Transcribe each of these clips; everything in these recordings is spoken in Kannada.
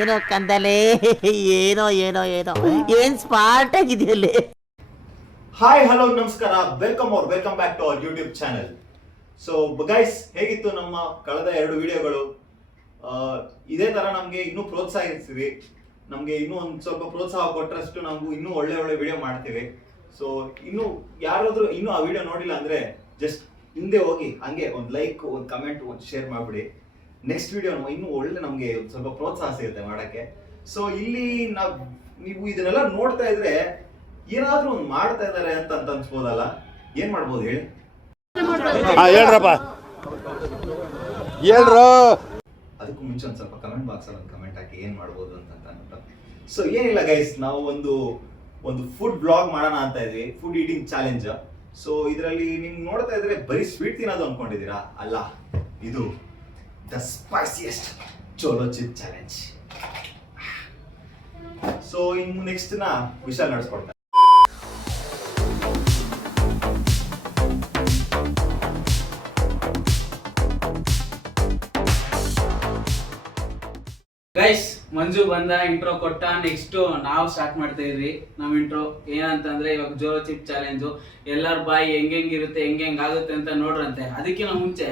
ಏನೋ ಕಂದಲೆ, ಏನೋ ಏನೋ ಏನೋ ಏನ್ ಸ್ಮಾರ್ಟ್ ಆಗಿದೆಯಲ್ಲಿ. ಹಾಯ್ ಹಲೋ ನಮಸ್ಕಾರ, welcome back to our YouTube channel. So guys, ಹೇಗಿತ್ತು ನಮ್ಮ ಕಳೆದ 2 ವಿಡಿಯೋಗಳು? ಇದೇ ತರ ನಮಗೆ ಇನ್ನೂ ಪ್ರೋತ್ಸಾಹಿಸ್ತೀವಿ. ನಮಗೆ ಇನ್ನೂ ಒಂದು ಸ್ವಲ್ಪ ಪ್ರೋತ್ಸಾಹ ಕೊಟ್ಟರಷ್ಟು ನಾವು ಇನ್ನೂ ಒಳ್ಳೆ ವಿಡಿಯೋ ಮಾಡ್ತೀವಿ. ಸೊ ಇನ್ನು ಯಾರಾದ್ರೂ ಇನ್ನೂ ಆ ವಿಡಿಯೋ ನೋಡಿಲ್ಲ ಅಂದ್ರೆ ಜಸ್ಟ್ ಹಿಂದೆ ಹೋಗಿ ಹಂಗೆ ಒಂದು ಲೈಕ್, ಒಂದು ಕಮೆಂಟ್, ಒಂದು ಶೇರ್ ಮಾಡಿಬಿಡಿ. ನೆಕ್ಸ್ಟ್ ವಿಡಿಯೋ ಇನ್ನೂ ಒಳ್ಳೆ ನಮಗೆ ಸ್ವಲ್ಪ ಪ್ರೋತ್ಸಾಹ ಸಿಗುತ್ತೆ ಮಾಡಕ್ಕೆ. ಸೊ ಇಲ್ಲಿ ನೀವು ಇದನ್ನೆಲ್ಲ ನೋಡ್ತಾ ಇದ್ರೆ ಏನಾದ್ರೂ ಒಂದು ಮಾಡ್ತಾ ಇದಾರೆ ಅಂತ ಅನ್ಸ್ಬೋದಲ್ಲ? ಏನ್ ಮಾಡ್ಬೋದು ಹೇಳಿ? ಹೇಳ್ರಪ್ಪ, ಅದಕ್ಕೂ ಮುಂಚೆ ಒಂದು ಸ್ವಲ್ಪ ಕಮೆಂಟ್ ಬಾಕ್ಸ್ ಅಲ್ಲಿ ಒಂದು ಕಮೆಂಟ್ ಹಾಕಿ ಏನ್ ಮಾಡ್ಬೋದು ಅಂತ ಅಂದ್ಬಿಟ್ಟು. ಸೊ ಏನಿಲ್ಲ ಗೈಸ್, ನಾವು ಒಂದು ಫುಡ್ ಬ್ಲಾಗ್ ಮಾಡೋಣ ಅಂತ ಇದ್ವಿ, ಫುಡ್ ಈಟಿಂಗ್ ಚಾಲೆಂಜ್. ಸೊ ಇದರಲ್ಲಿ ನಿಮ್ಗೆ ನೋಡ್ತಾ ಇದ್ರೆ ಬರೀ ಸ್ವೀಟ್ ತಿನ್ನೋದು ಅನ್ಕೊಂಡಿದ್ದೀರಾ? ಅಲ್ಲ, ಇದು ದ ಸ್ಪೈಸಿಯೆಸ್ಟ್ ಚೋಲೋ ಚಿಪ್ ಚಾಲೆಂಜ್. ಸೊ ಇನ್ನು ನೆಕ್ಸ್ಟ್ ವಿಶಾಲ್ ನಡೆಸ್ಕೊಡ್ತಾರೆ. ಗೈಸ್, ಮಂಜು ಬಂದ, ಇಂಟ್ರೋ ಕೊಟ್ಟ. ನೆಕ್ಸ್ಟ್ ನಾವು ಸ್ಟಾರ್ಟ್ ಮಾಡ್ತಾ ಇದ್ವಿ ನಮ್ ಇಂಟ್ರೋ. ಏನಂತಂದ್ರೆ ಇವಾಗ ಜೋರೋ ಚಿಪ್ ಚಾಲೆಂಜು, ಎಲ್ಲರ ಬಾಯಿ ಹೆಂಗಿರುತ್ತೆ, ಹೆಂಗ್ ಆಗುತ್ತೆ ಅಂತ ನೋಡ್ರಂತೆ. ಅದಕ್ಕಿಂತ ಮುಂಚೆ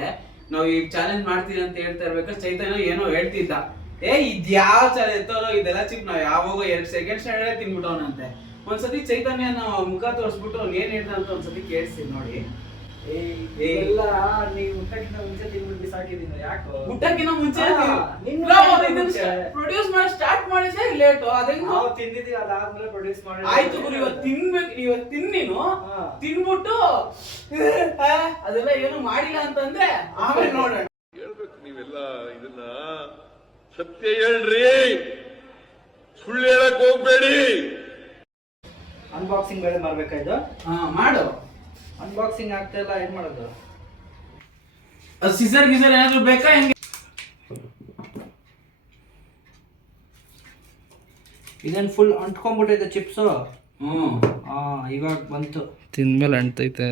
ನಾವು ಈ ಚಾಲೆಂಜ್ ಮಾಡ್ತೀವಿ ಅಂತ ಹೇಳ್ತಾ ಇರ್ಬೇಕಾದ್ರೆ ಚೈತನ್ಯ ಏನೋ ಹೇಳ್ತಿದ್ದ, ಇದ್ಯಾವ ಚಾಲೆಂಜ್ ಎತ್ತೋರೋ, ಇದೆಲ್ಲ ಚಿಪ್ ನಾವ್ ಯಾವಾಗ 2 ಸೆಕೆಂಡ್ಸ್ ತಿನ್ಬಿಟ್ಟವನಂತೆ. ಒಂದ್ಸತಿ ಚೈತನ್ಯನ ಮುಖ ತೋರಿಸ್ಬಿಟ್ಟು ಅವ್ನು ಏನ್ ಹೇಳ್ದ ಅಂತ ಒಂದ್ಸತಿ ಕೇಳಿಸ್ತೀನಿ ನೋಡಿ. ಎಲ್ಲ ನೀವು ಊಟಕ್ಕಿಂತ ಮುಂಚೆ ತಿನ್ಬಿಟ್ಟು ಬಿಸಾಕಿದೀನಿ. ಯಾಕೋ ಊಟಕ್ಕಿಂತ ಮುಂಚೆ ಪ್ರೊಡ್ಯೂಸ್ ಮಾಡಿ ಸ್ಟಾರ್ಟ್ ಮಾಡಿದ್ರೆ ಲೇಟು. ನಾವು ತಿಂದಿದೀವಿ, ಅದಾದ್ಮೇಲೆ ಪ್ರೊಡ್ಯೂಸ್ ಮಾಡಿ ಆಯ್ತು ಗುರು, ಇವತ್ತು ತಿನ್ಬೇಕು. ಇವತ್ತು ನೀನು ತಿನ್ಬಿಟ್ಟು ಅದೆಲ್ಲ ಏನು ಮಾಡಿಲ್ಲ ಅಂತಂದ್ರೆ ಆಮೇಲೆ ನೋಡೋಣ. ಹೇಳ್ಬೇಕು ನೀವೆಲ್ಲ ಇದನ್ನ ಸತ್ಯ ಹೇಳ್ರಿ, ಸುಳ್ಳು ಹೇಳಕ್ ಹೋಗ್ಬೇಡಿ. ಅನ್ಬಾಕ್ಸಿಂಗ್ ಬೇರೆ ಮಾಡ್ಬೇಕಾಯ್ತು. ಮಾಡು. ಅನ್ಬಾಕ್ಸಿಂಗ್ ಆಗ್ತಾ ಇಲ್ಲ, ಏನ್ ಮಾಡೋದು? ಸಿಸರ್ ಏನಾದ್ರು ಬೇಕಾ? ಹೆಂಗೆ ಇದೇನ್ ಫುಲ್ ಅಂಟ್ಕೊಂಡ್ಬಿಟ್ಟೈತೆ ಚಿಪ್ಸು. ಇವಾಗ ಬಂತು. ತಿಂದ್ಮೇಲೆ ಅಂಟೈತೆ.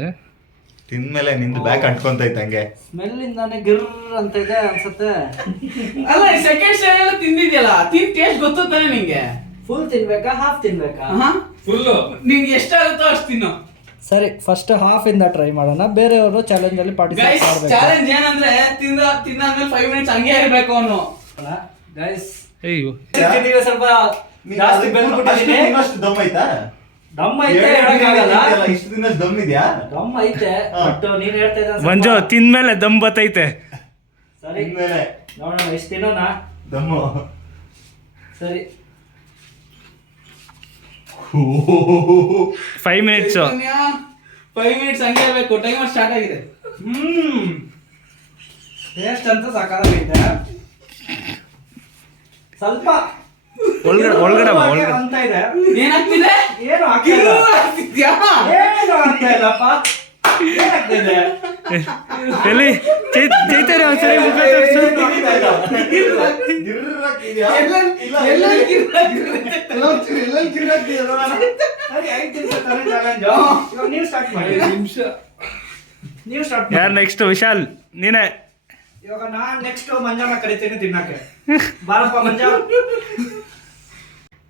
ತಿಂದ್ಮೇಲೆ ನಿಂದು ಬ್ಯಾಕ್ ಅಂಟ್ಕೊಂತೈತೆ ಹಂಗೆ. ಸ್ಮೆಲ್ ಇಂದಾನೆ ಗಿರ್ ಅಂತ ಇದೆ ಅನ್ಸುತ್ತೆ. ಅಲ್ಲ, ಸೆಕೆಂಡ್ ಸ್ಟೈಲ್ ತಿಂದಿದ್ಯಲ್ಲ, ಟೇಸ್ಟ್ ಗೊತ್ತಾನೆ ನಿಂಗೆ? ಫುಲ್ ತಿನ್ಬೇಕಾ, ಹಾಫ್ ತಿನ್ಬೇಕಾ? ಫುಲ್. ನಿಂಗೆ ಎಷ್ಟಾಗುತ್ತೋ ಅಷ್ಟು ತಿನ್ನು. ಸರಿ, ಫಸ್ಟ್ ಹಾಫ್ ಇಂದ ಟ್ರೈ ಮಾಡೋಣ. ಬೇರೆಯವರು ಚಾಲೆಂಜ್ ಅಲ್ಲಿ ಪಾರ್ಟಿಸಿಪೇಟ್ ಮಾಡಬೇಕು. ಚಾಲೆಂಜ್ ಏನಂದ್ರೆ ತಿಂದಾದ್ಮೇಲೆ 5 ಮಿನಿಟ್ಸ್ ಹಂಗೆ ಇರಬೇಕು ಅವನು. ಗೈಸ್, ಅಯ್ಯೋ, ಸ್ವಲ್ಪ ಜಾಸ್ತಿ ಬೆಂದ್ಬಿಟ್ಟಿದ್ದೀನಿ. ಇನ್ನಷ್ಟು ದಮ್ ಐತಾ? ದಮ್ ಐತೆ, ಹೇಳಕ್ಕಾಗಲ್ಲ. ಇಷ್ಟು ದಿನ ದಮ್ ಇದೆಯಾ? ದಮ್ ಐತೆ, ಬಟ್ ನೀನ್ ಹೇಳ್ತಾ ಇದ್ದ ಮಂಜು ತಿಂದ್ಮೇಲೆ ದಮ್ ಬತ್ತೈತೆ. ಸರಿ, ನೋಡೋಣ ಎಷ್ಟು ತಿನ್ನೋಣ. ದಮ್ಮು ಸರಿ, 5 ಮಿನಿಟ್ಸ್. 5 ಮಿನಿಟ್ಸ್ ಹಂಗೆ ಇರಬೇಕು. ಟೈಮರ್ ಸ್ಟಾರ್ಟ್ ಆಗಿದೆ. ಟೇಸ್ಟ್ ಅಂತ ಸಾಕಾಗೈತೆ. ಸ್ವಲ್ಪ ಒಳಗಡೆ ಅಂತ ಇದೆ. ಏನಾಗ್ತಿದೆ? ಏನು ಆಗ್ತಿದ್ಯಾ? ಏನು ಆಗ್ತಾ ಇಲ್ಲಪ್ಪ. ಏನಾಗ್ತಿದೆ? ಎಲ್ಲಿ ಚೈತನ್ಯ ಒಂದ್ಸರಿ ಮುಖ ತೋರಿಸು. ನೀವು ಸ್ಟಾರ್ಟ್ ಮಾಡಿ. ನೀವು ಸ್ಟಾರ್ಟ್ ಮಾಡಿ. ಯಾರು ನೆಕ್ಸ್ಟ್? ವಿಶಾಲ್, ನೀನೇ. ಇವಾಗ ನಾನ್ ನೆಕ್ಸ್ಟ್ ಮಂಜಾನ ಕರಿತೇನೆ ತಿನ್ನಕ್ಕೆ. ಬಾರಪ್ಪ ಮಂಜ.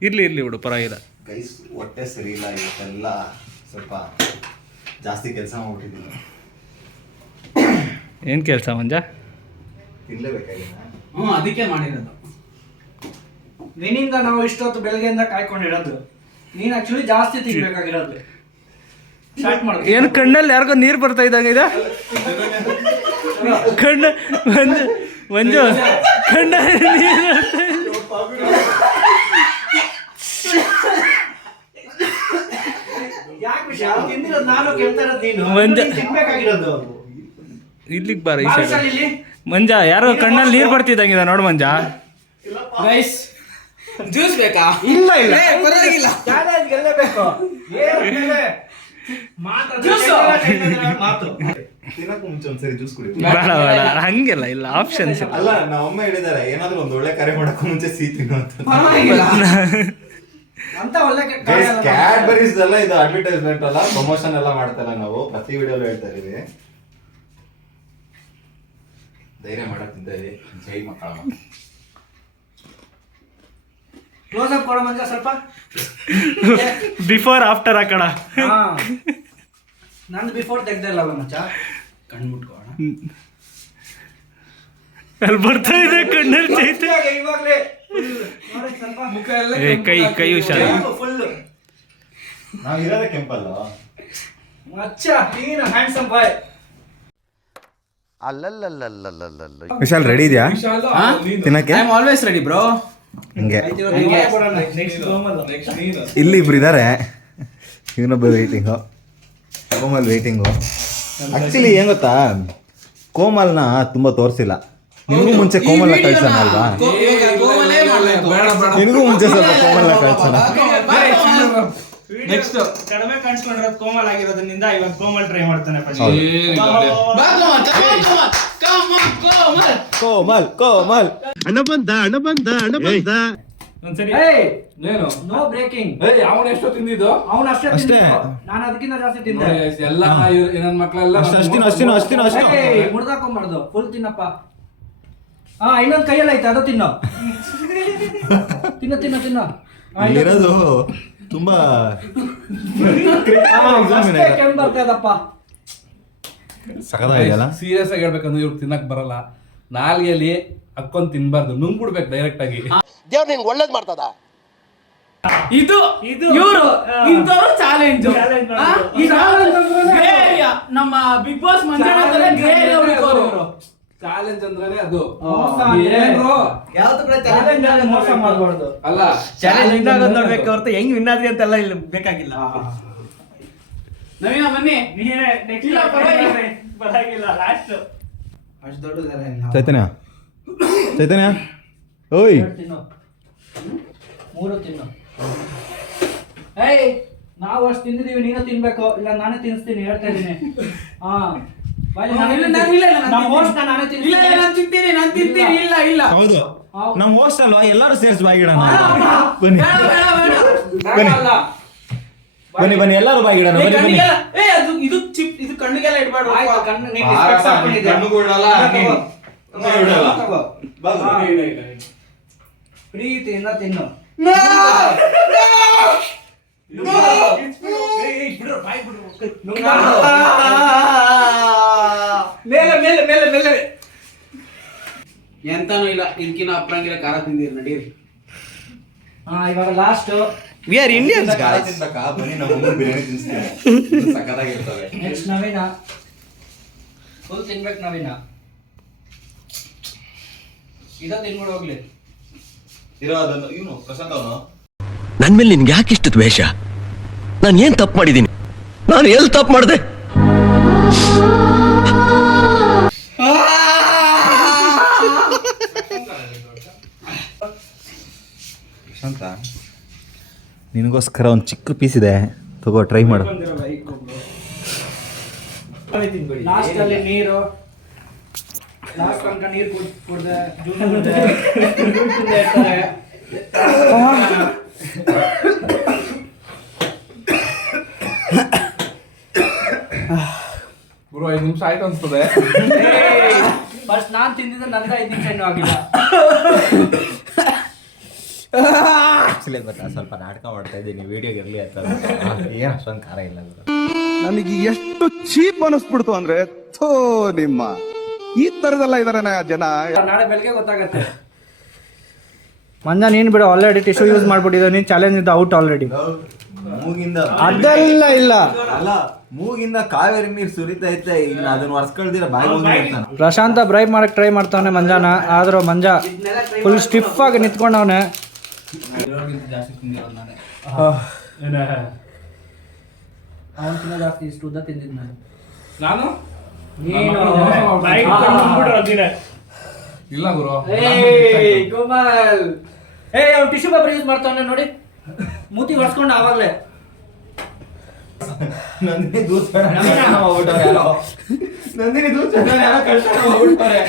ಇರ್ಲಿ ಬಿಡು, ಪರವಾಗಿಲ್ಲ. ಗೈಸ್, ಹೊಟ್ಟೆ ಸರಿ ಇಲ್ಲ, ಇವತ್ತೆಲ್ಲ ಸ್ವಲ್ಪ ಜಾಸ್ತಿ ಕೆಲಸ ಮಾಡ್ಬಿಟ್ಟಿದ್ದೀನಿ. ಏನ್ ಕೆಲಸ ಮಂಜ? ತಿನ್ಲೇಬೇಕಾಗಿಲ್ಲ. ಅದಕ್ಕೆ ಮಾಡಿರೋದು. ನಿನ್ನಿಂದ ನಾವು ಇಷ್ಟೊತ್ತು ಬೆಳಗ್ಗೆಯಿಂದ ಕಾಯ್ಕೊಂಡಿರೋದು. ನೀನ್ ಆಕ್ಚುಲಿ ಜಾಸ್ತಿ ತಿನ್ಬೇಕಾಗಿರೋದು. ಸ್ಟಾರ್ಟ್ ಮಾಡು. ಏನು ಕಣ್ಣಲ್ಲಿ ಯಾರಿಗೋ ನೀರು ಬರ್ತಾ ಇದ್ದಂಗ ಇದೆ. ಕಣ್ಣ ಮಂಜು ಕಣ್ಣಲ್ಲಿ ನೀರು ಬರ್ತಾ ಇದೆ. ಯಾಕೆ ವಿಷಯ ತಿಂದಿರೋದು ನಾನು, ಕೇಳ್ತಾ ಇರೋದು ನೀನು. ಮಂಜ ತಿನ್ಬೇಕಾಗಿರೋದು. ಇಲ್ಲಿಗೆ ಬಾರ ಈ ಬಾರ ಸೈಡ್. ಇಲ್ಲಿ. ಮಂಜ ಯಾರೋ ಕಣ್ಣಲ್ಲಿ ನೀರು ಬರ್ತಿದ್ದಂಗಿದೆ ನೋಡು ಮಂಜ. ಗೈಸ್, ಜ್ಯೂಸ್ ಬೇಕಾ? ಇಲ್ಲ ಇಲ್ಲ, ಪರವಾಗಿಲ್ಲ. ಚಾಲೆಂಜ್ ಗೆಲ್ಲಬೇಕು. ಮಾತು ತಿನ್ನಕ್ಕೂ ಮುಂಚೆ ಒಂದ್ಸರಿ ಜ್ಯೂಸ್ ಕುಡಿ. ಬೇಡ ಹಂಗೆಲ್ಲ ಇಲ್ಲ, ಆಪ್ಷನ್ಸ್ ಇಲ್ಲ. ಅಲ್ಲ, ನಾವು ಒಮ್ಮೆ ಹೇಳಿದಾರೆ ಏನಾದ್ರೂ ಒಂದು ಒಳ್ಳೆ ಕರೆ ಮಾಡಕ್ಕೂ ಮುಂಚೆ ಸಿಹಿ ತಿನ್ನು ಅಂತ. ಅಂತ ಒಳ್ಳೆ ಕ್ಯಾಡ್ಬರೀಸ್ ಎಲ್ಲ ಇದು ಅಡ್ವರ್ಟೈಸ್ಮೆಂಟ್ ಅಲ್ಲ, ಪ್ರಮೋಷನ್ ಎಲ್ಲ ಮಾಡ್ತಲ್ಲ. ನಾವು ಪ್ರತಿ ವಿಡಿಯೋಲು ಹೇಳ್ತಾ ಇದೀವಿ. ಧೈರ್ಯ ಮಾಡಕ್ ತಿಂತ ಇದೀವಿ. ಜೈ ಮಕ್ಕಳ. ಕ್ಲೋಸ್ ಅಪ್ ಕೊಡ ಮಂಜ ಸ್ವಲ್ಪ. ಬಿಫೋರ್ ಆಫ್ಟರ್ ಆ ಕಡ ಹಾ ನಂದು ಬಿಫೋರ್ ತೆಗ್ದಿಲ್ಲಲ್ಲ ಮಚ್ಚ. ಕಣ್ಣು ಮುಟ್ಕೋಣ. ಅಲ್ಲಿ ಬರ್ತಾ ಇದೆ ಕಣ್ಣಲ್ಲಿ ಚೈತೆ. ಇವಾಗಲೇ ನೋಡಿ ಸ್ವಲ್ಪ ಮುಖ ಎಲ್ಲ ಏ, ಕೈ ಹುಷಾರು. ಫುಲ್ ನಾವ್ ಇರೋದೇ ಕೆಂಪಲ್ಲ. ಮಚ್ಚ ನೀನು ಹ್ಯಾಂಡ್ಸಮ್ ಬಾಯ್. ವಿಶಾಲ್ ರೆಡಿ ಇದೆಯಾ ತಿನ್ನಕ್ಕೆ? I am always ready bro. ಹಿಂಗೆ ನೆಕ್ಸ್ಟ್ ಇಲ್ಲಿ ಇಬ್ರು ಇದ್ದಾರೆ, ಇವನೊಬ್ಬ ವೆಯ್ಟಿಂಗು, ಕೋಮಲ್ ವೆಯ್ಟಿಂಗು. ಆಕ್ಚುಲಿ ಏನ್ ಗೊತ್ತಾ, ಕೋಮಲ್ನ ತುಂಬಾ ತೋರಿಸಿಲ್ಲ. ನಿನಗೂ ಮುಂಚೆ ಕೋಮಲ್ನ ಕಳ್ಸೋಣ ಅಲ್ವಾ? ನಿನಗೂ ಮುಂಚೆ ಸ್ವಲ್ಪ ಕೋಮಲ್ನ ಕಳ್ಸೋಣ. ನೆಕ್ಸ್ಟ್ ಕಡಿಮೆ ಕಾಣಿಸ್ಕೊಂಡಿರೋದು ಕೋಮಲ್ ಆಗಿರೋದ್ರಿಂದ ಇವತ್ತು ಕೋಮಲ್ ಟ್ರೈ ಮಾಡ್ತಾನೆ. ಕೋಮಲ್ ಕೋಮಲ್ ಒಂದ್ಸರಿ ನೋ ಬ್ರೇಕಿಂಗ್. ಅವನು ಎಷ್ಟೋ ತಿಂದಿದ್ದು ಅವನು ಅಷ್ಟೇ ಅಷ್ಟೇ. ತಿಂದಿದ್ದು. ನಾನು ಅದಕ್ಕಿಂತ ಜಾಸ್ತಿ ತಿಂದೆ. ಎಲ್ಲ ನನ್ನ ಮಕ್ಕಳೆಲ್ಲ ಮುಡ್ದಾಕೊಂಬಾರ್ದು, ಫುಲ್ ತಿನ್ನಪ್ಪ. ಹಾ ಇನ್ನೊಂದು ಕೈಯಲ್ಲಿ ಐತೆ, ಅದು ತಿನ್ನು. ತಿನ್ನು ತಿನ್ನು ತಿನ್ನು. ಇರೋದು ತುಂಬಾ ಕೆಮ್ಮು ಬರ್ತಾ ಇದಪ್ಪ. ಸಖತ್ತಾಗಿದೆಯಲ್ಲ. ಸೀರಿಯಸ್ ಆಗಿ ಹೇಳ್ಬೇಕಂದ್ರೆ ಇವ್ರು ತಿನ್ನಕ್ ಬರಲ್ಲ. ನಾಲ್ಗೆಯಲ್ಲಿ ಹಾಕೊಂಡ್ ತಿನ್ಬಾರ್ದು, ನುಂಗ್ಬಿಡ್ಬೇಕು ಡೈರೆಕ್ಟ್ ಆಗಿ. ದೇವ್ರು ನಿಂಗೆ ಒಳ್ಳೇದ್ ಮಾಡ್ತದ. ಇದು ಇವರು ಇಂಥವ್ರು ಚಾಲೆಂಜ್. ನಮ್ಮ ಬಿಗ್ ಬಾಸ್ ಮಂಜಣ್ಣ ಚಾಲೆಂಜ್ ಅಂದ್ರೆ ಅದು ಮೋಸ ಅಂದ್ರೆ ಏನ್ರೋ? ಚಾಲೆಂಜ್ ಅಲ್ಲಿ ಮೋಸ ಮಾಡ್ಬಾರ್ದು. ಅಲ್ಲ ಚಾಲೆಂಜ್ ವಿನ್ ಆಗೋದು ನೋಡ್ಬೇಕು ಹೊರತು ಹೆಂಗ್ ವಿನ್ ಆದ್ರಿ ಅಂತೆಲ್ಲ ಇಲ್ಲಿ ಬೇಕಾಗಿಲ್ಲ. ನವೀನ ಬನ್ನಿ. ಇಲ್ಲ, ಪರವಾಗಿಲ್ಲ ಲಾಸ್ಟ್. ಅಷ್ಟು ದೊಡ್ಡದಲ್ಲ. ಚೈತನ್ಯ ಚೈತನ್ಯ ಓಯ್ ತಿನ್ನು, 3 ತಿನ್ನು. ಏಯ್ ನಾವು ಅಷ್ಟು ತಿಂದಿದೀವಿ, ನೀನು ತಿನ್ಬೇಕು. ಇಲ್ಲ ನಾನೇ ತಿನ್ನಿಸ್ತೀನಿ, ಹೇಳ್ತಾ ಇದ್ದೀನಿ. ಹಾ ನಾನು ತಿಂತೀನಿ. ಇಲ್ಲ ಹೌದು, ನಮ್ಮ ಹೋಸ್ಟ್ ಅಲ್ವಾ, ಎಲ್ಲರೂ ಸೇರಿಸಿ ಬಾಯಿಗಿಡೋಣ. ಬೇಡ, ಬನ್ನಿ ಅಲ್ಲ. ಬನ್ನಿ ಬನ್ನಿ ಎಲ್ಲರೂ ಬಾಯಿಗಿಡೋಣ. ಬನ್ನಿ ಬನ್ನಿ. ಇದು ಚಿಪ್, ಇದು ಕಣ್ಣಿಗೆಲ್ಲ ಇಡಬಾರ್ದು. ಆಯ್ತು, ಕಣ್ಣು ನೀನು respect ಹಾಕ್ಕೊಂಡಿದ್ದೆ. ತಗೋ. ಪ್ರೀತಿಯಿಂದ ತಿನ್ನು. ಮೇಲೆ ಮೇಲೆ ಮೇಲೆ ಮೇಲೆ ಎಂತಾನು ಇಲ್ಲ. ಇದಕ್ಕಿನ್ನ ಅಪ್ಪರಂಗಿಲ್ಲ ಖಾರ ತಿಂದಿರಿ, ನಡೀರಿ. ಹಾ ಇವಾಗ ಲಾಸ್ಟ್. ವಿ ಆರ್ ಇಂಡಿಯನ್ಸ್ ಬನ್ನಿ, ನಮ್ಮ ಮಮ್ಮಿ ಬಿರಿಯಾನಿ ತಿನ್ನಿಸ್ತೀನಿ, ಸಖತ್ತಾಗಿರ್ತವೆ. ನೆಕ್ಸ್ಟ್ ನವೀನ, ಫುಲ್ ತಿನ್ಬೇಕು ನವೀನ. ಇದ ತಿನ್ಬಿಡು ಹೋಗ್ಲಿ. ಇರೋ ಅದನ್ನು ಇವನು ಪ್ರಶಾಂತ್ ಅವನು. ನನ್ ಮೇಲೆ ನಿನ್ಗೆ ಯಾಕೆ ಇಷ್ಟು ದ್ವೇಷ? ನಾನು ಏನ್ ತಪ್ಪು ಮಾಡಿದ್ದೀನಿ? ನಾನು ಎಲ್ಲಿ ತಪ್ಪು ಮಾಡಿದೆ? ಪ್ರಶಾಂತ, ನಿನಗೋಸ್ಕರ ಒಂದು ಚಿಕ್ಕ ಪೀಸ್ ಇದೆ, ತಗೋ, ಟ್ರೈ ಮಾಡು. ಲಾಸ್ಟ್ ಅಲ್ಲಿ ನೀರು, ಲಾಸ್ಟ್ ತನಕ ನೀರು ಕುಡ್ದೆ, ಜ್ಯೂಸ್ ಕುಡ್ದೆ, ತಿಂದೆ ಇರ್ತಾರೆ. ಬ್ರೋ 5 ನಿಮಿಷ ಆಯ್ತು ಅನ್ಸ್ತದೆ. ಫಸ್ಟ್ ನಾನ್ ತಿಂದಿದ್ದು ನಂದ 5 ನಿಮಿಷ ಇನ್ನೂ ಆಗಿಲ್ಲ. ಆಕ್ಚುಲಿ ಗೊತ್ತಾ, ಸ್ವಲ್ಪ ನಾಟಕ ಮಾಡ್ತಾ ಇದ್ದೀನಿ, ವಿಡಿಯೋಗೆ ಇರಲಿ ಅಂತ. ಏನು ಅಷ್ಟೊಂದು ಖಾರ ಇಲ್ಲ. ನನಗೆ ಎಷ್ಟು ಚೀಪ್ ಅನಿಸ್ಬಿಡ್ತು ಅಂದ್ರೆ, ಥೋ ನಿಮ್ಮ ಈ ತರದೆಲ್ಲ ಇದಾರೆ ಜನ. ನಾಳೆ ಬೆಳಗ್ಗೆ ಗೊತ್ತಾಗತ್ತೆ. ಮಂಜ ನೀನ್ ಬಿಡು, ಆಲ್ರೆಡಿ ಟಿಶ್ಯೂ ಯೂಸ್ ಮಾಡ್ಬಿಟ್ಟಿದ್ದೆ. ನೀನ್ ಚಾಲೆಂಜ್ ಇದ್ದ ಔಟ್ ಆಲ್ರೆಡಿ. ಮೂಗಿಂದ ಅದೆಲ್ಲ ಇಲ್ಲ. ಅಲ್ಲ, ಮೂಗಿಂದ ಕಾವೇರಿ ನೀರು ಸುರಿತೈತೆ, ಇನ್ನು ಅದನ್ನ ಒರ್ಸ್ಕೊಳ್ದಿರ ಬಾಯಿ ಹೋಗಿರ್ತಾನೆ. ಪ್ರಶಾಂತ ಬ್ರೈಬ್ ಮಾಡಕ್ ಟ್ರೈ ಮಾಡ್ತಾವನೆ ಮಂಜಾನ. ಆದ್ರೂ ಮಂಜ ಫುಲ್ ಸ್ಟಿಫ್ ಆಗಿ ನಿಂತ್ಕೊಂಡವನೆ. ಜಾಸ್ತಿ ತಿಂದಿರೋದು ನಾನೇ. ಅವನ ಜಾಸ್ತಿ ಇಷ್ಟು ಉದ್ದ ತಿಂದಿದ್ದು ನಾನು. ನಾನು ನೀನು ಇಲ್ಲ ಗುರು. ಕೋಮಲ್, ಅವ್ನು ಟಿಶ್ಯೂ ಪೇಪರ್ ಯೂಸ್ ಮಾಡ್ತಾವನೆ ನೋಡಿ, ಮೂತಿ ಒರ್ಸ್ಕೊಂಡು ಆವಾಗ್ಲೇ. ನಂದಿನಿ ದೂತ್ ಬೇಡ ಹೋಗ್ಬಿಟ್ಟವ್ರೆ ಯಾರೋ. ನಂದಿನಿ ದೂತ್ ಬೇಡ ಯಾರೋ ಕಳ್ಸೋಣ ಹೋಗ್ಬಿಟ್ಟವ್ರೆ.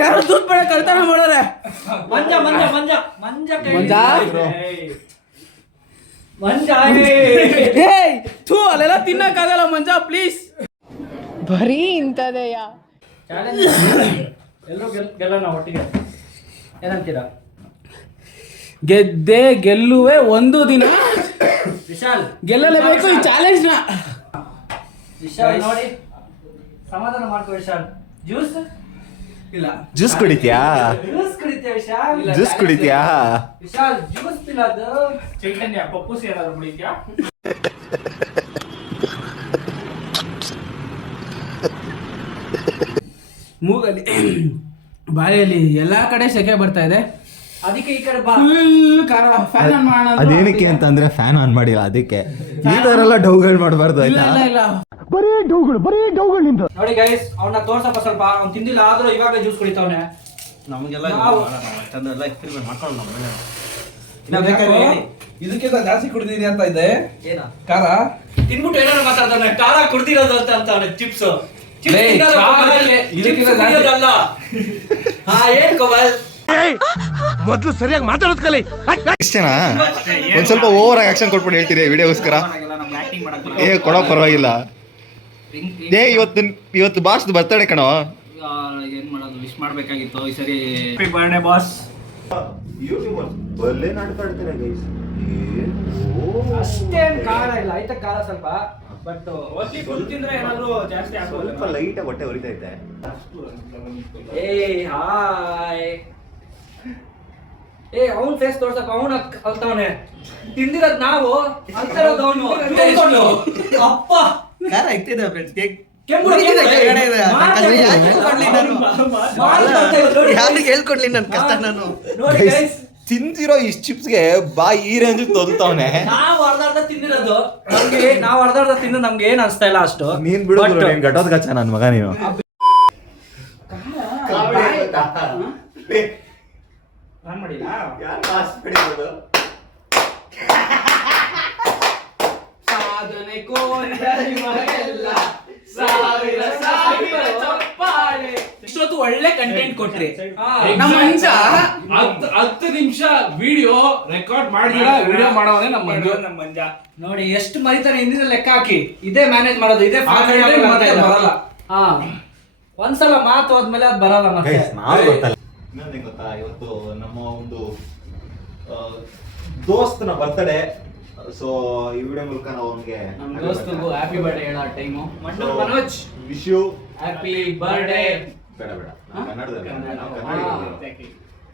ಯಾರು ದೂತ್ ಬೇಡ ಕಳ್ತನ ಮಾಡೋರೆ. ಮಂಜ ಮಂಜ ಮಂಜ ಮಂಜ ಕೈ. ಮಂಜ ಥೂ, ಅಲ್ಲೆಲ್ಲ ತಿನ್ನಕ್ಕಾಗಲ್ಲ ಮಂಜ, ಪ್ಲೀಸ್. ಬರೀ ಇಂಥದೆಯಾ? ಚಾಲೆಂಜ್ ಎಲ್ಲರೂ ಗೆಲ್ಲೋಣ ಒಟ್ಟಿಗೆ. ಏನಂತೀರಾ? ಗೆದ್ದೆ ಗೆಲ್ಲುವೆ ಒಂದು ದಿನ ವಿಶಾಲ್ ಗೆಲ್ಲಲೇಬೇಕು ಈ ಚಾಲೆಂಜ್ನ. ವಿಶಾಲ್ ನೋಡಿ ಸಮಾಧಾನ ಮಾಡ್ಕೋ ವಿಶಾಲ್. ಜ್ಯೂಸ್ ಇಲ್ಲ ಜ್ಯೂಸ್ ಕುಡಿತ್ಯಾ? ಜ್ಯೂಸ್ ಕುಡಿತೀಯ ವಿಶಾಲ್? ಜ್ಯೂಸ್ ಕುಡಿತ್ಯಾ? ವಿಶಾಲ್ ಜ್ಯೂಸ್ ತಿನ್ನೋದು. ಚೈತನ್ಯ ಪಪ್ಪುಸಿ ಏನಾದ್ರು ಕುಡಿತ್ಯಾ? ಮೂಗಲ್ಲಿ ಬಾಯಲ್ಲಿ ಎಲ್ಲಾ ಕಡೆ ಸೆಕೆ ಬರ್ತಾ ಇದೆ. ಅದಕ್ಕೆ ಈ ಕಡೆ ಬಾ. ಫುಲ್ ಫ್ಯಾನ್ ಆನ್ ಮಾಡೋಣ ಅಂತ ಅದೇನಕ್ಕೆ ಅಂತಂದ್ರೆ ಫ್ಯಾನ್ ಆನ್ ಮಾಡಿಲ್ಲ ಅದಕ್ಕೆ. ಈ ತರ ಎಲ್ಲ ಡೌಗಳು ಮಾಡಬಾರ್ದು ಇಲ್ಲ ಆಯ್ತಾ? ಇಲ್ಲ ಇಲ್ಲ ಬರೀ ಡೌಗಳು ನಿಂದು. ನೋಡಿ ಗೈಸ್ ಅವನ್ನ ತೋರ್ಸಪ್ಪ ಸ್ವಲ್ಪ. ಅವ್ನು ತಿಂದಿಲ್ಲ ಆದ್ರೂ ಇವಾಗ ಜ್ಯೂಸ್ ಕುಡಿತಾವನೆ. ನಮಗೆಲ್ಲ ಎಕ್ಸ್ಪೆರಿಮೆಂಟ್ ಮಾಡ್ಕೊಂಡು ಇದಕ್ಕಿಂತ ಜಾಸ್ತಿ ಕುಡಿದೀನಿ ಅಂತ ಇದೆ. ಏನ ಖಾರ ತಿನ್ಬಿಟ್ಟು ಏನಾರು ಮಾತಾಡ್ತಾನೆ. ಖಾರ ಕುಡ್ದಿರೋದು ಅಂತ ಅಂತಾನೆ. ಚಿಪ್ಸ್ ಇದಕ್ಕಿಂತ ಜಾಸ್ತಿ ಏನ್ ಕೋಮಲ್ ಮೊದಲು ಸರಿಯಾಗಿ ಮಾತಾಡೋದ್ ಕಲಿ. ಇಷ್ಟೇನಾ? ಒಂದ್ ಸ್ವಲ್ಪ ಓವರ್ ಆಗಿ ಆಕ್ಷನ್ ಕೊಟ್ಬಿಟ್ಟು ಹೇಳ್ತೀರಿ ವಿಡಿಯೋಗೋಸ್ಕರ. ಕೊಡೋ ಪರವಾಗಿಲ್ಲ. ಇವತ್ತು ಬಾಸ್ ಬರ್ತಡೆ ಕಣೋ. ಏನ್ ಮಾಡೋದು, ವಿಶ್ ಮಾಡ್ಬೇಕಾಗಿತ್ತು ಈ ಸರಿ. Happy birthday boss. ಯೂಟ್ಯೂಬರ್ ಬಲ್ಲೆ ನಾಟಕ ಆಡ್ತೀರಾ ಗೈಸ್. ಅಷ್ಟೇನ್ ಖಾರ ಇಲ್ಲ. ಆಯ್ತಾ ಖಾರ ಸ್ವಲ್ಪ ಬಟ್ ತಿಂದ್ರೆ ಏನಾದ್ರು ಜಾಸ್ತಿ ಆಗೋಲ್ಲ. ಸ್ವಲ್ಪ ಲೈಟ್ ಆಗಿ ಹೊಟ್ಟೆ ಉರಿತೈತೆ. ಹಾಯ್ ಅವನ್ ಫೇಸ್ ತೋರ್ಸಪ್ಪ. ಅವನ ಅಲ್ತವನೆ ತಿಂದಿರೋದ್ ನಾವು ಅಲ್ತಿರೋದು ಅವನು. ಅಪ್ಪ ಖಾರ ಇಟ್ಟಿದೆ ಫ್ರೆಂಡ್ಸ್. ಯಾರಿಗೆ ಹೇಳ್ಕೊಡ್ಲಿ ನನ್ ಕಷ್ಟ ನಾನು. ನೋಡಿ ಗೈಸ್ ತಿಂದಿರೋ ಈ ಚಿಪ್ಸ್ಗೆ ಬಾಯಿ ಈ ರೇಂಜ್ ತೊಲ್ತಾವನೆ. ನಾವು ಅರ್ಧ ತಿಂದಿರೋದು ನಾವು ಅರ್ಧ ತಿಂದು ನಮ್ಗೆ ಏನ್ ಅನ್ಸ್ತಾ ಇಲ್ಲ ಅಷ್ಟು. ನೀನ್ ಬಿಡು ನೀನ್ ಘಟೋದ್ ಗಚ್ಚ ನನ್ ಮಗ ನೀನು. ನಾನ್ ಮಾಡಿಲ್ಲ. ಯಾರು ಲಾಸ್ಟ್ ಬಿಡಿರೋದು? ಸಾಧನೆ ಕೋರಿಲ್ಲ ಸಾವಿರ ಸಾವಿರ ಚಪ್ಪಾಳೆ. ಇಷ್ಟೊತ್ತು ಒಳ್ಳೆ ಕಂಟೆಂಟ್ ಕೊಟ್ರಿ. ನಮ್ಮ ಮಂಜ 10 ನಿಮಿಷ ವಿಡಿಯೋ ರೆಕಾರ್ಡ್ ಮಾಡಿದಿರ. ವಿಡಿಯೋ ಮಾಡೋದೇ ನಮ್ಮ ಮಂಜ. ನೋಡಿ ಎಷ್ಟು ಮರಿತಾರೆ ಹಿಂದಿನ ಲೆಕ್ಕ ಹಾಕಿ. ಇದೇ ಮ್ಯಾನೇಜ್ ಮಾಡೋದು. ಇದೇ ಬರಲ್ಲ. ಹಾ ಒಂದ್ಸಲ ಮಾತು ಹೋದ್ಮೇಲೆ ಅದು ಬರಲ್ಲ ಮತ್ತೆ. ಇನ್ನೊಂದೇ ಗೊತ್ತಾ, ಇವತ್ತು ನಮ್ಮ ಒಂದು ದೋಸ್ತನ ಬರ್ತಡೇ. ಸೊ ಈ ವಿಡಿಯೋ ಮೂಲಕ ನಾವು ಅವನಿಗೆ ನಮ್ಮ ದೋಸ್ತಿಗೂ ಹ್ಯಾಪಿ ಬರ್ಡೇ ಹೇಳೋ time. Manoj wish you happy birthday. ಬೇಡ ನಾವು ಕನ್ನಡದಲ್ಲಿ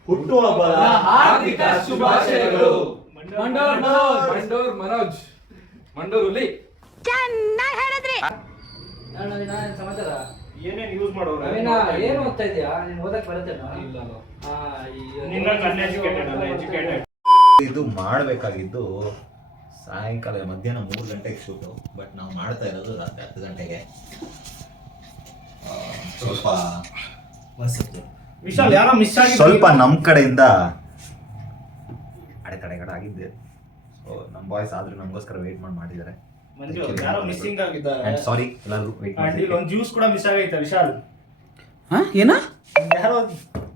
ಹುಟ್ಟುಹಬ್ಬದ ಹಾರ್ದಿಕ ಶುಭಾಶಯಗಳು. ಮನೋಜ್ ಮಂಡೂರ್ ಹುಲಿ. ಸಮಾಚಾರ ಏನೇನ್ ಯೂಸ್ ಮಾಡೋರು? ಏನು ಓದ್ತಾ ಇದೀಯಾ? ನೀನ್ ಓದಕ್ ಬರುತ್ತೇನಾ? ಎಜುಕೇಟೆಡ್. ಇದು ಮಾಡಬೇಕಾಗಿದ್ದು ಸಾಯಂಕಾಲ ಮಧ್ಯಾಹ್ನ 3 ಗಂಟೆಗೆ ಶೂಟು. ಬಟ್ ನಾವು ಮಾಡ್ತಾ ಇರೋದು ರಾತ್ರಿ 10 ಗಂಟೆಗೆ. ಸ್ವಲ್ಪ ವಿಶಾಲ್ ಯಾರೋ ಮಿಸ್ ಆಗಿ ಸ್ವಲ್ಪ ನಮ್ಮ ಕಡೆಯಿಂದ ಅಡೆತಡೆ ಆಗಿದ್ದೆ. ಸೊ ನಮ್ಮ ಬಾಯ್ಸ್ ಆದ್ರೂ ನಮಗೋಸ್ಕರ ವೇಟ್ ಮಾಡಿದ್ದಾರೆ. ಮಂಜು ಯಾರೋ ಮಿಸ್ಸಿಂಗ್ ಆಗಿದ್ದಾರೆ. ಸಾರಿ ಎಲ್ಲರೂ ವೇಟ್ ಮಾಡಿ. ಒಂದು ಜ್ಯೂಸ್ ಕೂಡ ಮಿಸ್ ಆಗೈತೆ ವಿಶಾಲ್. ಏನ ಯಾರೋ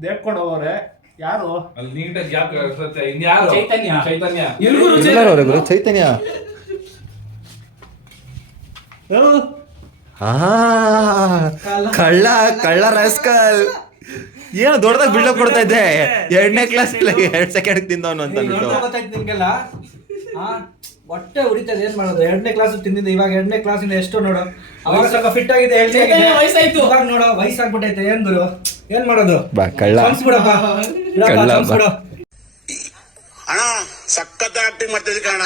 ದೇಡ್ಕೊಂಡು ಹೋಗೋರೆ. ಯಾರು ಅಲ್ಲಿ ನೀಟಾಗಿ ಗ್ಯಾಪ್ ಇರುತ್ತೆ. ಇನ್ಯಾರು? ಚೈತನ್ಯ. ಎಲ್ಲರೂ ಚೈತನ್ಯ. ಕಳ್ಳ ರಾಸ್ಕಲ್. ಏನೋ ದೊಡ್ಡದಾಗಿ ಬಿಲ್ಡಪ್ ಕೊಡ್ತಾ ಇದ್ದೆ. 2ನೇ ಕ್ಲಾಸ್ 2 ಸೆಕೆಂಡ್ ತಿಂದವನು ಅಂತ ಬಿಟ್ಟು. ಗೊತ್ತಾಯ್ತು ನಿಮ್ಗೆಲ್ಲ. ಹೊಟ್ಟೆ ಉರಿತದೆ. ಏನ್ ಮಾಡೋದು? 2ನೇ ಕ್ಲಾಸ್ ತಿಂದಿದ್ದೆ. ಇವಾಗ 2ನೇ ಕ್ಲಾಸಿಂದ ಎಷ್ಟು ನೋಡು. ಅವಾಗ ಸ್ವಲ್ಪ ಫಿಟ್ ಆಗಿದೆ. ವಯಸ್ಸಾಯ್ತು. ಇವಾಗ ನೋಡು ವಯಸ್ಸಾಗ್ಬಿಟ್ಟೈತೆ. ಏನ್ ಗುರು ಏನ್ ಮಾಡೋದು? ಬಾ ಕಳ್ಳ. ಬಿಡಪ್ಪ ಅಣ್ಣ ಸಖತ್ ಆಕ್ಟಿಂಗ್ ಮಾಡ್ತಿದ್ದೆ ಕಣ.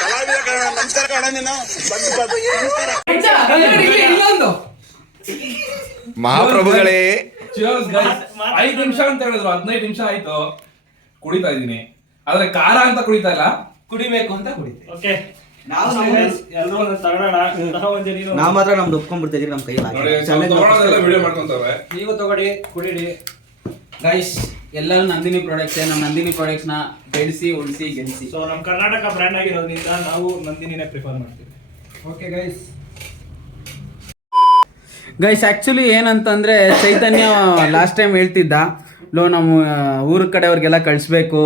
ಕಲಾವಿದ ಕಣ. ನಮಸ್ಕಾರ ಕಣ. ನೀನು ಇನ್ನೊಂದು ಮಹಾಪ್ರಭುಗಳೇ. 5 ನಿಮಿಷ ಅಂತ ಹೇಳಿದ್ರು. 15 ನಿಮಿಷ ಆಯ್ತು. ಕುಡಿತಾ ಇದೀನಿ. ಆದ್ರೆ ಖಾರ ಅಂತ ಕುಡಿತಾ ಇಲ್ಲ. ಕುಡಿಬೇಕು ಅಂತ ಕುಡಿತೆ. ಓಕೆ ಎಲ್ಲರೂ ಒಂದು ತಗೊಳ್ಳೋಣ. ನಾವ್ ಮಾತ್ರ ನಮ್ದು ಒಪ್ಕೊಂಡ್ಬಿಡ್ತಿದ್ರಿ ನಮ್ಮ ಕೈಯಲ್ಲಿ. ವಿಡಿಯೋ ಮಾಡ್ಕೊಂತವ್ರೆ. ನೀವು ತಗೊಳ್ಳಿ ಕುಡೀರಿ ಗೈಸ್. ಎಲ್ಲರೂ ನಂದಿನಿ ಪ್ರಾಡಕ್ಟ್ಸ್. ನಮ್ಮ ನಂದಿನಿ ಪ್ರಾಡಕ್ಟ್ಸ್ ನ ಬೆಳೆಸಿ ಉಳಿಸಿ ಗೆಲ್ಲಿಸಿ. ಸೊ ನಮ್ಮ ಕರ್ನಾಟಕ ಬ್ರ್ಯಾಂಡ್ ಆಗಿರೋದ್ರಿಂದ ನಾವು ನಂದಿನಿನೇ ಪ್ರಿಫರ್ ಮಾಡ್ತೀವಿ. Okay guys. ಗೈಸ್ ಆ್ಯಕ್ಚುಲಿ ಏನಂತಂದರೆ ಚೈತನ್ಯ ಲಾಸ್ಟ್ ಟೈಮ್ ಹೇಳ್ತಿದ್ದ, ನಮ್ಮ ಊರ ಕಡೆಯವ್ರಿಗೆಲ್ಲ ಕಳಿಸ್ಬೇಕು,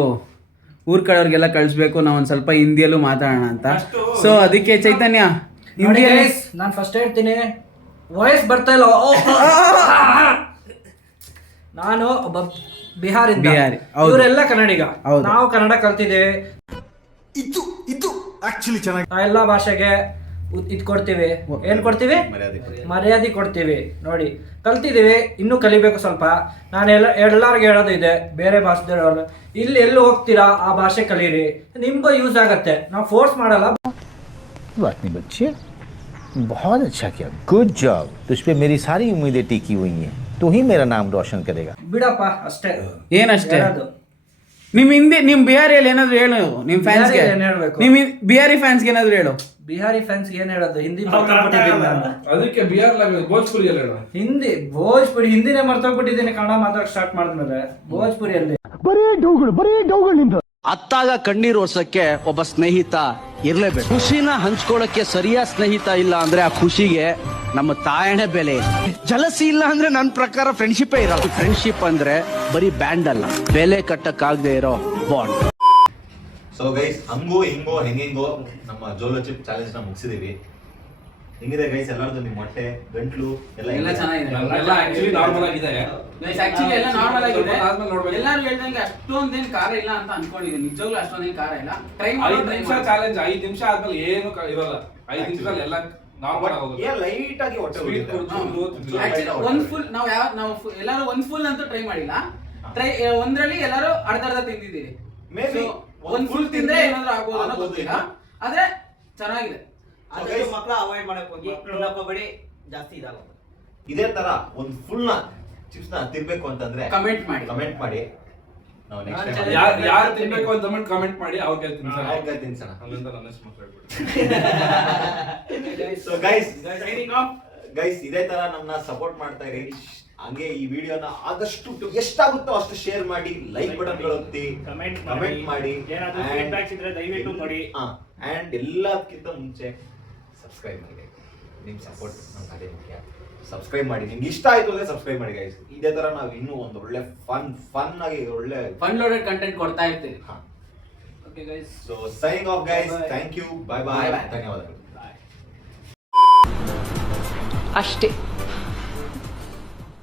ನಾವು ಒಂದು ಸ್ವಲ್ಪ ಹಿಂದಿಯಲ್ಲೂ ಮಾತಾಡೋಣ ಅಂತ. ಸೊ ಅದಕ್ಕೆ ಚೈತನ್ಯ ನಾನು ಫಸ್ಟ್ ಹೇಳ್ತೀನಿ, ವಾಯ್ಸ್ ಬರ್ತಾ ಇಲ್ಲ. ನಾನು ಒಬ್ಬ ಬಿಹಾರಿಂದ. ಬಿಹಾರಿ, ಹೌದು. ಇವರೆಲ್ಲ ಕನ್ನಡಿಗ. ಹೌದು. ನಾವು ಕನ್ನಡ ಕಲ್ತಿದ್ದೇವೆ. ಇದು ಆಕ್ಚುಲಿ ಚೆನ್ನಾಗಿ ನಾವು ಎಲ್ಲ ಭಾಷೆಗೆ ಇದು ಕೊಡ್ತೀವಿ. ಏನ್ ಕೊಡ್ತೀವಿ? ಮರ್ಯಾದೆ ಕೊಡ್ತೀವಿ. ನೋಡಿ ಕಲ್ತಿದ್ದೀವಿ, ಇನ್ನೂ ಕಲಿಬೇಕು ಸ್ವಲ್ಪ. ನಾನು ಎಲ್ಲರಿಗೂ ಹೇಳೋದು ಇದೆ, ಬೇರೆ ಭಾಷೆದವರು ಇಲ್ಲಿ ಎಲ್ಲಿ ಹೋಗ್ತೀರಾ ಆ ಭಾಷೆ ಕಲೀರಿ, ನಿಮ್ಗೂ ಯೂಸ್ ಆಗತ್ತೆ. ನಾವು ಫೋರ್ಸ್ ಮಾಡಲ್ಲ. बात नहीं बच्चे, बहुत अच्छा किया, गुड जॉब। तुझ पे मेरी सारी उम्मीदें टिकी हुई हैं, तू ही मेरा नाम रोशन करेगा। ಬಿಡಪ್ಪ ಅಷ್ಟೇ. ಏನಷ್ಟೇ? ಹೇಳೋದು. ನಿಮ್ ಬಿಹಾರಿಯಲ್ಲಿ ಏನಾದ್ರು ಹೇಳು ನಿಮ್ ಫ್ಯಾನ್ಸ್ಗೆ. ಏನ್ ಹೇಳ್ಬೇಕು? ನಿಮ್ ಬಿಹಾರಿ ಫ್ಯಾನ್ಸ್ಗೆ ಏನಾದ್ರು ಹೇಳು. ಬಿಹಾರಿ ಫ್ಯಾನ್ಸ್ ಏನ್ ಹೇಳೋದು? ಹಿಂದಿ ಮರ್ತೋಗ್ಬಿಟ್ಟಿದ್ದೀನಿ ನಾನು. ಅದಕ್ಕೆ ಬಿಹಾರ್ ಲ್ಯಾಂಗ್ವೇಜ್ ಭೋಜ್ಪುರಿಯಲ್ಲಿ ಹೇಳೋಣ. ಹಿಂದಿ ಭೋಜ್ಪುರಿ ಹಿಂದಿನೇ ಮರ್ತೋಗ್ಬಿಟ್ಟಿದ್ದೀನಿ. ಕನ್ನಡ ಮಾತಾಡಕ್ ಸ್ಟಾರ್ಟ್ ಮಾಡಿದ್ಮೇಲೆ ಭೋಜ್ಪುರಿಯಲ್ಲಿ ಅತ್ತಾಗ ಕಣ್ಣೀರು ಒರ್ಸಕ್ಕೆ ಒಬ್ಬ ಸ್ನೇಹಿತ ಇರ್ಲೇಬೇಕು. ಖುಷಿನ ಹಂಚ್ಕೊಳ್ಳಕ್ಕೆ ಸರಿಯಾದ ಸ್ನೇಹಿತ ಇಲ್ಲ ಅಂದ್ರೆ ಆ ಖುಷಿಗೆ ನಮ್ಮ ತಾಯಣೆ ಬೆಲೆ ಇಲ್ಲ. ಜಲಸಿ ಇಲ್ಲ ಅಂದ್ರೆ ನನ್ನ ಪ್ರಕಾರ ಫ್ರೆಂಡ್ಶಿಪ್ಪೇ ಇರಲ್ಲ. ಫ್ರೆಂಡ್ಶಿಪ್ ಅಂದ್ರೆ ಬರೀ ಬ್ಯಾಂಡ್ ಅಲ್ಲ, ಬೆಲೆ ಕಟ್ಟಕ್ಕಾಗದೆ ಇರೋ ಬಾಂಡ್. ಸೊ ಗೈಸ್, ಹಂಗೋ ಹಿಂಗೋ ಹೆಂಗೆಂಗೋ ನಮ್ಮ ಜೋಲೋ ಚಿಪ್ ಚಾಲೆಂಜ್ ನ ಮುಗಿಸಿದೀವಿ. ಹೆಂಗಿದೆ ಗೈಸ್ ಎಲ್ಲರದು? ನಿಮ್ಮ ಹೊಟ್ಟೆ, ಗಂಟ್ಲು ಎಲ್ಲ ಚೆನ್ನಾಗಿದೆ. ಎಲ್ಲ ಆಕ್ಚುಲಿ ನಾರ್ಮಲ್ ಆಗಿದೆ. ಆಕ್ಚುಲಿ ಎಲ್ಲ ನಾರ್ಮಲ್ ಆಗಿದೆ. ಆದ್ಮೇಲೆ ನೋಡ್ಬೇಕು. ಎಲ್ಲಾರು ಹೇಳ್ದಂಗೆ ಅಷ್ಟೊಂದೇನ್ ಖಾರ ಇಲ್ಲ ಅಂತ ಅನ್ಕೊಂಡಿದ್ದೀನಿ. ನಿಜವಾಗ್ಲೂ ಅಷ್ಟೊಂದೇನ್ ಖಾರ ಇಲ್ಲ. ಟ್ರೈ 5 ನಿಮಿಷ ಚಾಲೆಂಜ್. 5 ನಿಮಿಷ ಆದ್ಮೇಲೆ ಏನು ಇರಲ್ಲ. 5 ನಿಮಿಷದಲ್ಲಿ ಎಲ್ಲ ನಾರ್ಮಲ್ ಆಗೋಗುತ್ತೆ. ಲೈಟ್ ಆಗಿ ಹೊಟ್ಟೆ ಸ್ವೀಟ್ ಒಂದ್ ಫುಲ್ ನಾವು ಎಲ್ಲಾರು ಒಂದ್ ಫುಲ್ ಅಂತ ಟ್ರೈ ಮಾಡಿಲ್ಲ. ಒಂದ್ರಲ್ಲಿ ಎಲ್ಲಾರು ಅರ್ಧ ತಿಂದಿದ್ದೀರಿ. Maybe ಒಂದ್ ಫುಲ್ ತಿಂದ್ರೆ ಏನಾದ್ರು ಆಗ್ಬೋದು ಅನ್ನೋ ಗೊತ್ತಿಲ್ಲ. ಆದ್ರೆ ಚೆನ್ನಾಗಿದೆ. ಮಕ್ಕಳ ಅವಾಯ್ಡ್ ಮಾಡಕ್ ಹೋಗಿ ಬಡಿ ಜಾಸ್ತಿ ಇದಾಗುತ್ತೆ. ಇದೇ ತರ ಒಂದು ಫುಲ್ ನ ಚಿಪ್ಸ್ ನ ತಿನ್ಬೇಕು ಅಂತಂದ್ರೆ ಕಮೆಂಟ್ ಮಾಡಿ. ನಾವು ನೆಕ್ಸ್ಟ್ ಟೈಮ್ ಯಾರು ತಿನ್ಬೇಕು ಅಂತ ಕಮೆಂಟ್ ಮಾಡಿ ಅವ್ರಿಗೆ ತಿನ್ಸೋಣ. ತಿನ್ಸೋಣ. ಅಲ್ಲಿಂದ ನನ್ನ ಹೆಸರು ಮಾತಾಡ್ಬಿಡಿ. ಸೊ ಗೈಸ್ ಇದೇ ತರ ನಮ್ಮನ್ನ ಸಪೋರ್ಟ್ ಮಾಡ್ತಾ ಇರಿ. ಹಂಗೆ ಈ ವಿಡಿಯೋನ ಆದಷ್ಟು ಎಷ್ಟಾಗುತ್ತೋ ಅಷ್ಟು ಶೇರ್ ಮಾಡಿ, ಲೈಕ್ ಬಟನ್ ಒತ್ತಿ, ಕಮೆಂಟ್ ಮಾಡಿ, ದಯವಿಟ್ಟು ಕೊಡಿ. ಅಂಡ್ ಎಲ್ಲದಕ್ಕಿಂತ ಮುಂಚೆ ಸಬ್ಸ್ಕ್ರೈಬ್ ಮಾಡಿ. ನಿಮ್ ಸಪೋರ್ಟ್ ನಮ್ಗೆ ಅದೇ ಮುಖ್ಯ. ಸಬ್ಸ್ಕ್ರೈಬ್ ಮಾಡಿ, ನಿಮ್ಗೆ ಇಷ್ಟ ಆಯ್ತು ಅಂದ್ರೆ ಸಬ್ಸ್ಕ್ರೈಬ್ ಮಾಡಿ ಗೈಸ್. ಇದೇ ತರ ನಾವು ಇನ್ನೂ ಒಂದು ಒಳ್ಳೆ ಫನ್ ಆಗಿ ಒಳ್ಳೆ ಫನ್ ಲೋಡೆಡ್ ಕಂಟೆಂಟ್ ಕೊಡ್ತಾ ಇರ್ತೀವಿ. Okay guys, so signing off guys. Thank you. Bye bye. ಧನ್ಯವಾದಗಳು. ಅಷ್ಟೇ.